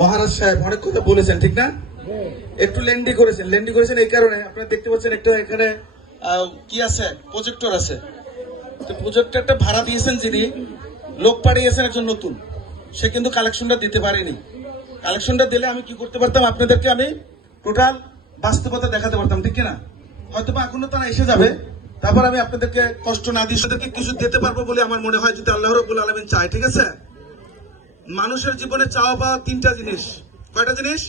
মহারাজ সাহেব অনেক কথা বলেছেন, ঠিক না? একটু লেন্ডি করেছেন এই কারণে আপনারা দেখতে পাচ্ছেন একটা এখানে কি আছে, প্রজেক্টর আছে। তো প্রজেক্টরটা ভাড়া দিয়েছেন যিনি, লোক পাঠিয়েছেন একজন নতুন, সে কিন্তু কালেকশনটা দিতে পারেনি। কালেকশনটা দিলে আমি কি করতে পারতাম, আপনাদেরকে আমি টোটাল বাস্তবতা দেখাতে পারতাম, ঠিক না? হয়তো বা এখনো তারা এসে যাবে, তারপর আমি আপনাদেরকে কষ্ট না দিয়ে তাদেরকে কিছু দিতে পারবো বলে আমার মনে হয়, যদি আল্লাহ রাব্বুল আলামিন চায়। ঠিক আছে? মানুষের জীবনে চাওয়া পাওয়া তিনটা জিনিস। কয়টা জিনিস?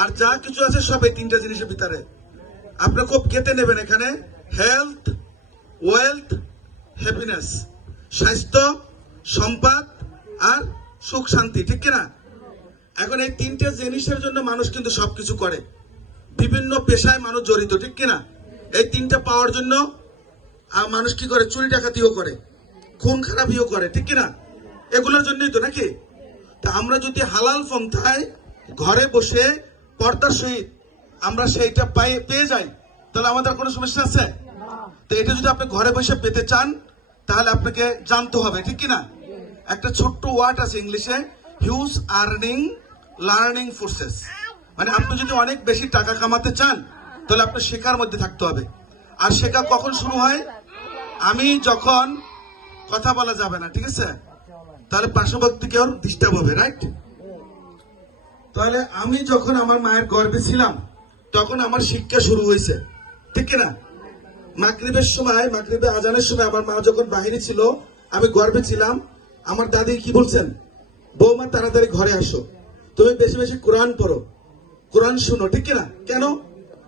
আর যা কিছু আছে সব এই তিনটা জিনিসের ভিতরে। আপনারা খুব গেতে নেবেন এখানে: হেলথ, ওয়েলথ, হ্যাপিনেস। স্বাস্থ্য, সম্পদ আর সুখ শান্তি, ঠিক কিনা? এখন এই তিনটে জিনিসের জন্য মানুষ কিন্তু সবকিছু করে। বিভিন্ন পেশায় মানুষ জড়িত, ঠিক কিনা? এই তিনটা পাওয়ার জন্য মানুষ কি করে? চুরি ডাকাতিও করে, খুন খারাপিও করে, ঠিক কিনা? এগুলোর জন্যই তো, নাকি? তা আমরা যদি হালাল পন্থায় ঘরে বসে পর্দার সহিত আমরা সেইটা পেয়ে যাই, তাহলে আমাদের কোনো সমস্যা আছে? তো এটা যদি আপনি ঘরে বসে পেতে চান, তাহলে আপনাকে জানতে হবে, ঠিক কিনা? একটা ছোট্ট ওয়ার্ড আছে ইংলিশে, হিউজ আর্নিং লার্নিং ফোর্সেস। মানে আপনি যদি অনেক বেশি টাকা কামাতে চান, তাহলে আপনার শেখার মধ্যে থাকতে হবে। আর শেখা কখন শুরু হয়? আমি যখন কথা বলা যাবে না, ঠিক আছে, তাহলে পার্শ্ববর্তী কেউ ডিস্টার্ব হবে, রাইট? তাহলে আমি যখন আমার মায়ের গর্ভে ছিলাম, তখন আমার শিক্ষা শুরু হয়েছে, ঠিক কিনা? মাগরিবের সময়, মাগরিবে আজানের সময় আমার মা যখন বাহিরে ছিল, আমি গর্ভে ছিলাম, আমার দাদি কি বলছেন? বৌমা তাড়াতাড়ি ঘরে আসো, তুমি বেশি বেশি কোরআন পড়ো, কোরআন শুনো, ঠিক কিনা? কেন?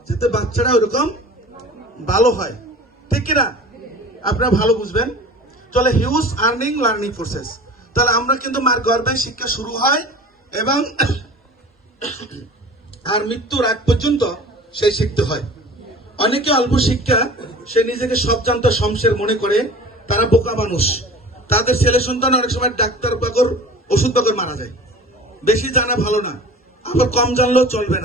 যাতে বাচ্চারা ওরকম ভালো হয়, ঠিক কিনা? আপনারা ভালো বুঝবেন। চলে হিউজ আর্নিং লার্নিং ফোর্সেস। তাহলে আমরা কিন্তু মার গর্ভে শিক্ষা শুরু হয় এবং আর মৃত্যুর আগ পর্যন্ত সেই শিখতে হয়। অনেকে অল্প শিক্ষা, সে নিজেকে সব জানতো শমশের মনে করে, তারা বোকা মানুষ। তাদের ছেলে সন্তান অনেক সময় ডাক্তার বাগর, ওষুধ বাগর মারা যায়। বেশি জানা ভালো না, আবার কম জানলেও চলবে না।